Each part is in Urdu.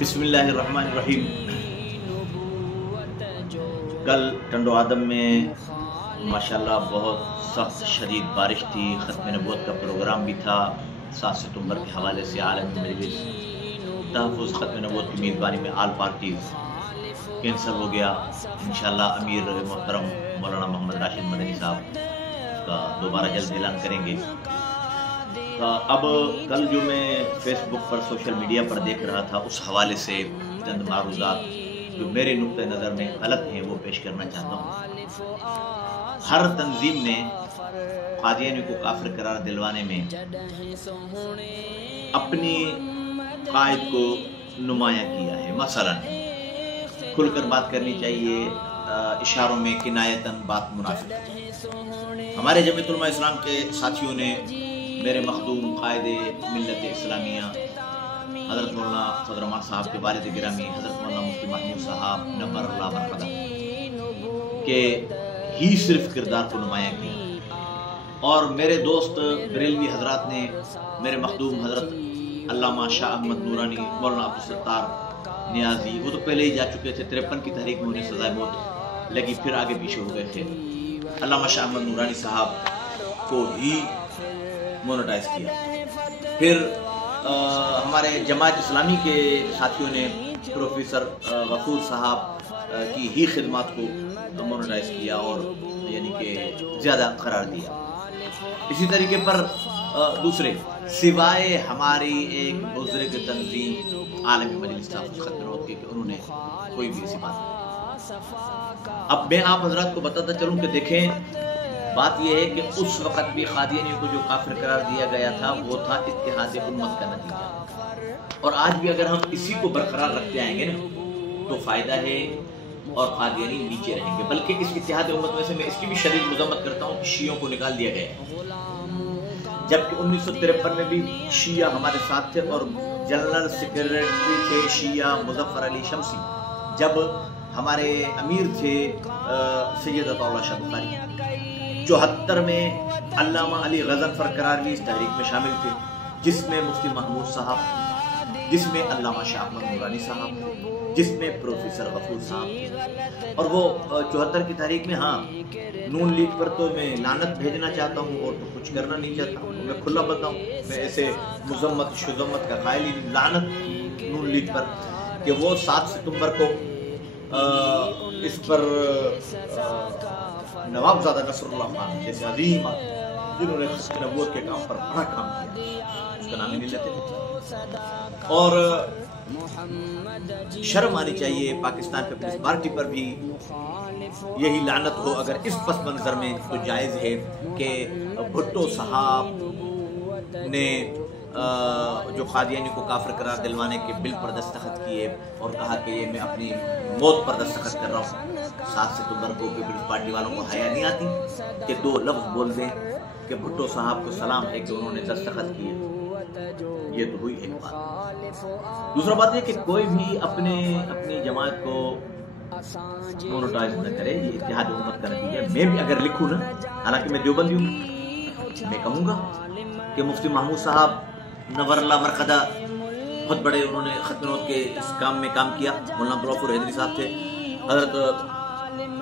بسم اللہ الرحمن الرحیم۔ کل ٹنڈو آدم میں ماشاءاللہ بہت سخت شدید بارش تھی، ختم نبوت کا پروگرام بھی تھا۔ 7 ستمبر کے حوالے سے عالمی مجلس تحفظ ختم نبوت کی میزبانی میں آل پارٹیز کینسل ہو گیا۔ انشاءاللہ امیر محترم مولانا محمد راشد مدنی صاحب اس کا دوبارہ جلد اعلان کریں گے۔ اب کل جو میں فیس بک پر سوشل میڈیا پر دیکھ رہا تھا، اس حوالے سے چند معروضات جو میرے نقطہ نظر میں غلط ہیں وہ پیش کرنا چاہتا ہوں۔ ہر تنظیم نے قادیانی کو کافر قرار دلوانے میں اپنی قائد کو نمایاں کیا ہے۔ مثلا کھل کر بات کرنی چاہیے، اشاروں میں کنایتاً بات منافق ہے۔ ہمارے جمعیت علماء اسلام کے ساتھیوں نے میرے مخدوم قائد ملت اسلامیہ حضرت مولانا صدر عمر صاحب کے والد گرامی حضرت مولانا مفتی محمود صاحب نبر اللہ مرقدہ کے ہی صرف کردار کو نمایاں کیا، اور میرے دوست بریلوی حضرات نے میرے مخدوم حضرت علامہ شاہ احمد نورانی مولانا عبدالستار نیازی، وہ تو پہلے ہی جا چکے تھے، 53 کی تحریک میں انہیں سزائے موت لگی، پھر آگے پیچھے ہو گئے تھے۔ علامہ شاہ احمد نورانی صاحب کو ہی مونوٹائز کیا۔ پھر ہمارے جماعت اسلامی کے ساتھیوں نے پروفیسر غفور صاحب کی ہی خدمات کو مونوٹائز کیا اور یعنی کہ زیادہ قرار دیا۔ اسی طریقے پر دوسرے سوائے ہماری ایک بزرگ تنظیم عالمی مجلس تحفظ ختم نبوت کے کہ انہوں نے کوئی بھی ایسی بات نہیں۔ اب میں آپ حضرات کو بتاتا چلوں کہ دیکھیں، بات یہ ہے کہ اس وقت بھی قادیانیوں کو جو کافر قرار دیا گیا تھا وہ تھا اتحاد امت کا نتیجہ، اور آج بھی اگر ہم اسی کو برقرار رکھتے آئیں گے نا تو فائدہ ہے اور قادیانی نیچے رہیں گے۔ بلکہ اس اتحاد امت میں سے میں اس کی بھی شدید مذمت کرتا ہوں کہ شیعوں کو نکال دیا گیا ہے، جبکہ 1953 میں بھی شیعہ ہمارے ساتھ تھے اور جنرل سیکریٹری تھے شیعہ مظفر علی شمسی، جب ہمارے امیر تھے سید عطا اللہ شاہ بخاری۔ 74 میں علامہ علی غضنفر قراری اس تحریک میں شامل تھے، جس میں مفتی محمود صاحب، جس میں علامہ شاہ احمد نورانی صاحب، جس میں پروفیسر غفور صاحب، اور وہ 74 کی تحریک میں ہاں نون لیگ پر تو میں لعنت بھیجنا چاہتا ہوں اور تو کچھ کرنا نہیں چاہتا ہوں، میں کھلا بتاؤں، میں ایسے مذمت شذمت کا قائل ہی لعنت نون لیگ پر کہ وہ 7 ستمبر کو اس پر نوابزادہ نصر اللہ خان جیسے عظیم جنہوں نے ختم نبوت کے کام پر بڑا کام کیا، اس کا نام ہی نہیں لیتے، اور شرم آنی چاہیے پاکستان پیپلز پارٹی پر بھی یہی لعنت ہو اگر اس پس منظر میں تو جائز ہے کہ بھٹو صاحب نے جو قادیانی کو کافر قرار دلوانے کے بل پر دستخط کیے اور کہا کہ یہ میں اپنی موت پر دستخط کر رہا ہوں۔ 7 ستمبر کو پیپلز پارٹی والوں کو حیا نہیں آتی کہ 2 لفظ بول دیں کہ بھٹو صاحب کو سلام ہے کہ انہوں نے دستخط کیے؟ یہ تو ہوئی ایک بات۔ دوسرا بات یہ کہ کوئی بھی اپنی جماعت کو مونوٹائز نہ کرے، یہ اتحاد امت کا نتیجہ ہے۔ میں بھی اگر لکھوں نا، حالانکہ میں دیوبندی ہوں، میں کہوں گا کہ مفتی محمود صاحب نور اللہ مرقدہ بہت بڑے انہوں نے ختم نبوت کے اس کام میں کام کیا، مولانا عبدالغفور حیدری صاحب تھے، حضرت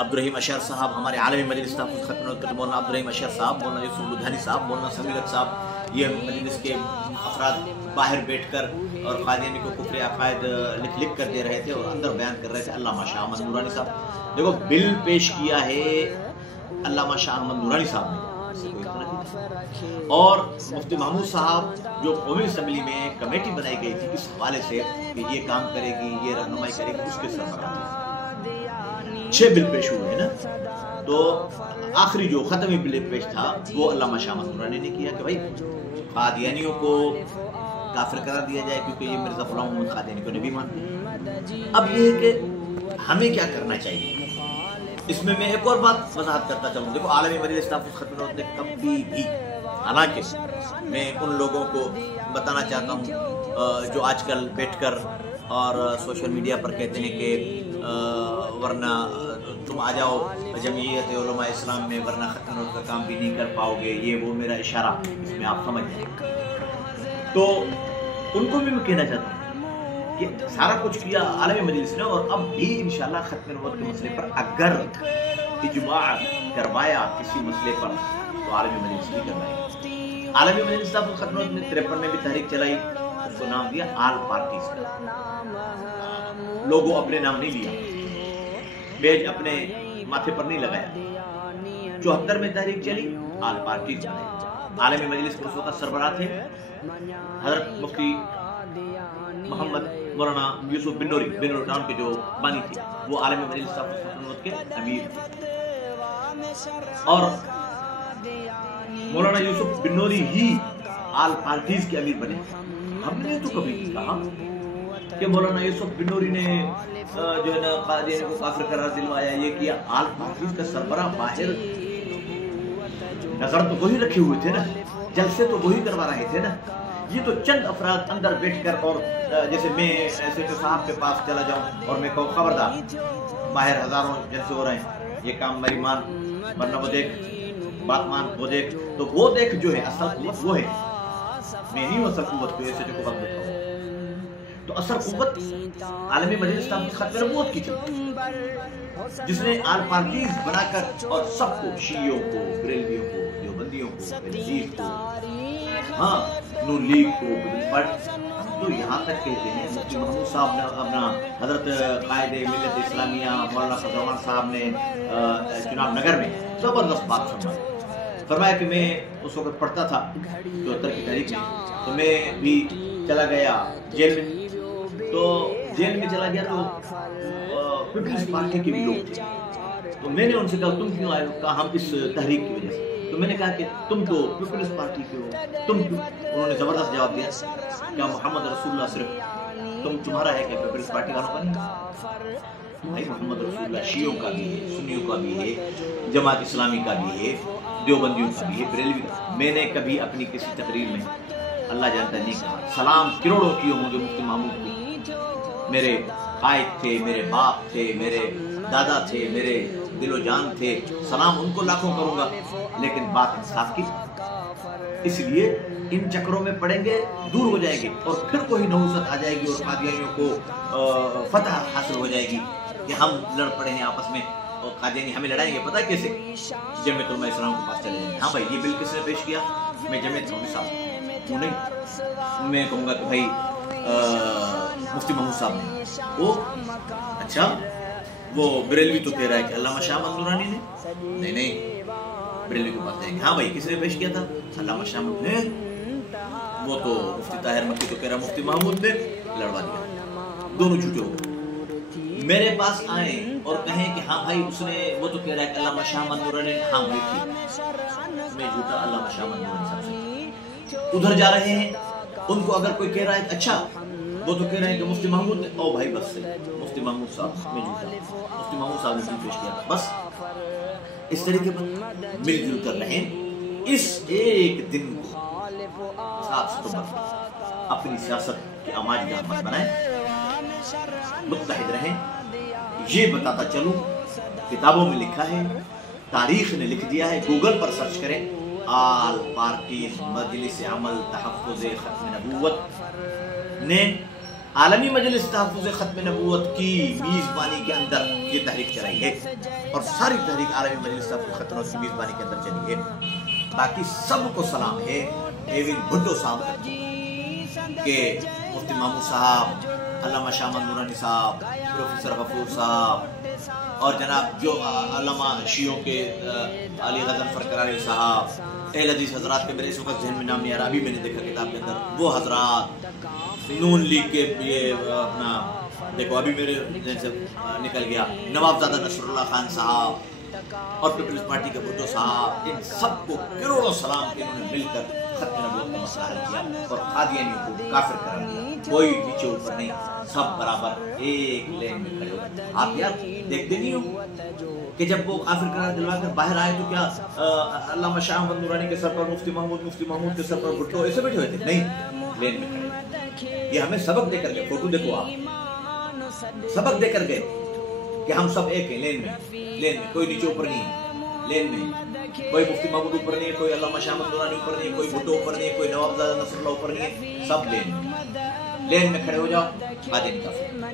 عبدالرحیم اشعر صاحب ہمارے عالمی مجلس تحفظ ختم نبوت کے مولانا عبدالرحیم اشعر صاحب، مولانا یوسف لدھیانی صاحب، مولانا سمیلت صاحب، یہ مجلس کے افراد باہر بیٹھ کر اور قادیانی کو کفر عقائد لکھ کر دے رہے تھے اور اندر بیان کر رہے تھے۔ علامہ شاہ احمد نورانی صاحب، دیکھو بل پیش کیا ہے علامہ شاہ احمد نورانی صاحب نے، اور مفتی محمود صاحب جو قومی اسمبلی میں کمیٹی بنائی گئی تھی اس حوالے سے کہ یہ کام کرے گی، یہ رہنمائی کرے گی، اس کے سربراہ تھے۔ 6 بل پیش ہوئے ہیں نا، تو آخری جو ختمی بل پیش تھا وہ علامہ شاہ احمد نورانی نے کیا کہ بھائی قادیانیوں کو کافر قرار دیا جائے کیونکہ یہ مرزا غلام محمد قادیانی کو نبی مانتے ہیں۔ اب یہ ہے کہ ہمیں کیا کرنا چاہیے، اس میں ایک اور بات وضاحت کرتا چلوں۔ دیکھو عالمی مجلس تحفظ ختم نبوت نے کبھی بھی، حالانکہ میں ان لوگوں کو بتانا چاہتا ہوں جو آج کل بیٹھ کر اور سوشل میڈیا پر کہتے ہیں کہ ورنہ تم آ جاؤ جمعیت علماء اسلام میں ورنہ ختم نبوت کا کام بھی نہیں کر پاؤ گے، یہ وہ میرا اشارہ اس میں آپ سمجھ جائیں، تو ان کو بھی میں کہنا چاہتا ہوں یہ سارا کچھ کیا عالمی مجلس نے، اور اب بھی انشاءاللہ ختم نبوت کے مسئلے پر اگر اجماع کروایا کسی مسئلے پر تو عالمی مجلس بھی کروائے. عالمی مجلس صاحب ختم نبوت نے 53 میں بھی تحریک چلائی، اس کو نام دیا آل پارٹیز کا. لوگوں اپنے نام نہیں لیا، بیج اپنے ماتھے پر نہیں لگایا. 74 میں تحریک چلی، آل پارٹیز بنائی. عالمی مجلس کے اس وقت سربراہ تھے حضرت مفتی محمد مولانا یوسف بن نوری، بن نور ٹاؤن کے جو بانی تھے، وہ عالمی مجلس صاحب کے امیر تھے. اور مولانا یوسف بن نوری ہی آل پارٹیز کے امیر بنے. ہم نے تو کبھی کہا کہ مولانا یوسف بن نوری نے جو ہے نا قادیانی کو کافر قرار دلوایا، یہ کیا. آل پارٹیز کا سربراہ باہر نظر تو وہی رکھے ہوئے تھے نا، جلسے تو وہی کروا رہے تھے نا. یہ تو چند افراد اندر بیٹھ کر، اور جیسے میں ایسے تو صاحب کے پاس چلا جاؤں اور میں کہوں خبردار باہر ہزاروں جلسے ہو رہے ہیں، یہ کام میری مان، ورنہ وہ دیکھ، بات مان، وہ دیکھ. تو وہ دیکھ جو ہے اصل قوت وہ ہے، میں نہیں ہوں اصل قوت کو ایسے جو قوت دیکھا ہوں. تو اصل قوت عالمی مجلس ختم نبوت کی تھی، جس نے آل پارٹیز بنا کر اور سب کو، شیعوں کو، بریلویوں کو، دیوبندیوں کو، بنزیر کو، ہاں نون لیگ کو، تو یہاں تک کہتے ہیں مفتی محمود صاحب نے اپنا حضرت قائد ملت اسلامیہ مولانا خضرمان صاحب نے چناب نگر میں زبردست بات فرمایا کہ میں اس وقت پڑھتا تھا 74 کی تاریخ میں، تو میں بھی چلا گیا جیل میں. تو جیل میں چلا گیا تو پیپلز پارٹی کے بھی لوگ تھے. تو میں نے ان سے کہا تم کیوں آئے ہو؟ کہا ہم اس تحریک کی وجہ سے. تو میں نے کہا کہ تم تو پیپلز پارٹی کے ہو، تم کیوں؟ انہوں نے زبردست جواب دیا، کیا محمد رسول اللہ صرف تمہارا ہے کہ پیپلز پارٹی والوں کا نہیں؟ بھائی محمد رسول اللہ شیعوں کا بھی ہے، سنیوں کا بھی ہے، جماعت اسلامی کا بھی ہے، دیوبندیوں کا بھی ہے، بریلوی کا. میں نے کبھی اپنی کسی تقریر میں اللہ جانتا نہیں کہا. سلام کروڑوں کیے ہوں گے مفتی محمود کو، میرے قائد تھے، میرے باپ تھے، میرے دادا تھے، میرے دل و جان تھے، سلام ان کو لاکھوں کروں گا، لیکن بات انصاف کی. اس لیے ان چکروں میں پڑیں گے دور ہو جائے گی، اور پھر کوئی نحوست آ جائے گی اور قادیانیوں کو فتح حاصل ہو جائے گی کہ ہم لڑ پڑے ہیں آپس میں اور قادیانی ہمیں لڑائیں گے. پتہ کیسے؟ جمعیت علماء اسلام کے پاس چلے جائیں گے. ہاں بھائی یہ بل کس نے پیش کیا؟ میں جمعیت علماء صاحب کیوں نہیں، میں کہوں گا کہ بھائی مفتی محمود صاحب نے. وہ اچھا وہ بریلوی تو کہہ رہا ہے کہ علامہ شاہ احمد نورانی نے، نہیں بریلوی کے پاس جائیں گے. ہاں بھائی کس نے پیش کیا تھا؟ علامہ شاہ احمد نے. وہ تو مفتی طاہر مکی تو کہہ رہا مفتی محمود نے، لڑوا دیا، دونوں جھوٹے ہو گئے. میرے پاس آئیں اور کہیں کہ ہاں بھائی اس نے، وہ تو کہہ رہا ہے کہ علامہ شاہ احمد نورانی نے. ہاں بھائی ٹھیک، میں جھوٹا علامہ شاہ احمد نورانی صاحب سے. ادھر جا رہے ہیں، ان کو اگر کوئی کہہ رہا ہے کہ اچھا وہ تو کہہ رہے ہیں کہ مفتی محمود نے، او بھائی بس سے مفتی محمود صاحب میں جھوٹا، مفتی محمود صاحب نے پیش کیا. بس اس طریقے پر مل جل کر رہیں. اس ایک دن کو 7 ستمبر اپنی سیاست کی آماج گاہ مت بنائیں، متحد رہیں. یہ بتاتا چلوں کتابوں میں لکھا ہے، تاریخ نے لکھ دیا ہے، گوگل پر سرچ کریں، آل پارٹیز مجلس عمل تحفظ ختم نبوت نے عالمی مجلس تحفظ ختم نبوت کی میزبانی کے اندر یہ تحریک چلائی ہے، اور ساری تحریک عالمی مجلس تحفظ ختم نبوت کی میزبانی کے اندر چلی ہے. باقی سب کو سلام ہے ایون بھٹو صاحب کہ مفتی محمود صاحب، علامہ شاہ احمد نورانی صاحب، پروفیسر غفور صاحب، اور جناب جو علامہ شیعوں کے علی غضنفر کراری صاحب، اہل حدیث حضرات کے میرے اس وقت ذہن میں نام نہیں آ رہا، ابھی میں نے دیکھا کتاب کے اندر، وہ حضرات، نون لیگ کے یہ اپنا دیکھو ابھی میرے ذہن سے نکل گیا، نواب زادہ نصر اللہ خان صاحب اور پیپلز پارٹی کے بھٹو صاحب، ان سب کو کروڑوں سلام کہ انہوں نے مل کر ختم نبوت کا مسئلہ حل کیا اور قادیانیوں کو کافر قرار دیا. کوئی نیچے اوپر نہیں، سب برابر ایک لین میں کھڑے ہوئے. آپ یار دیکھتے نہیں ہو کہ جب وہ کافر قرار دلوا کر باہر آئے تو کیا علامہ شاہ احمد نورانی کے سر پر مفتی محمود کے سر پر بھٹو ایسے بیٹھے ہوئے تھے؟ نہیں، لین میں کھڑے. یہ ہمیں سبق دے کر گئے. فوٹو دیکھو آپ، سبق دے کر گئے کہ ہم سب ایک ہیں. لین میں کوئی نیچے اوپر نہیں ہے. لین میں کوئی مفتی محمود اوپر نہیں ہے، کوئی علامہ شاہ احمد نورانی اوپر نہیں ہے، کوئی بھٹو اوپر نہیں ہے، کوئی نواب زادہ نصر اللہ اوپر نہیں ہے، سب لین میں. لین میں کھڑے ہو جاؤ، قادیانی کافر۔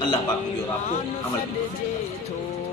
اللہ پاک مجھے اور آپ کو عمل کی توفیق۔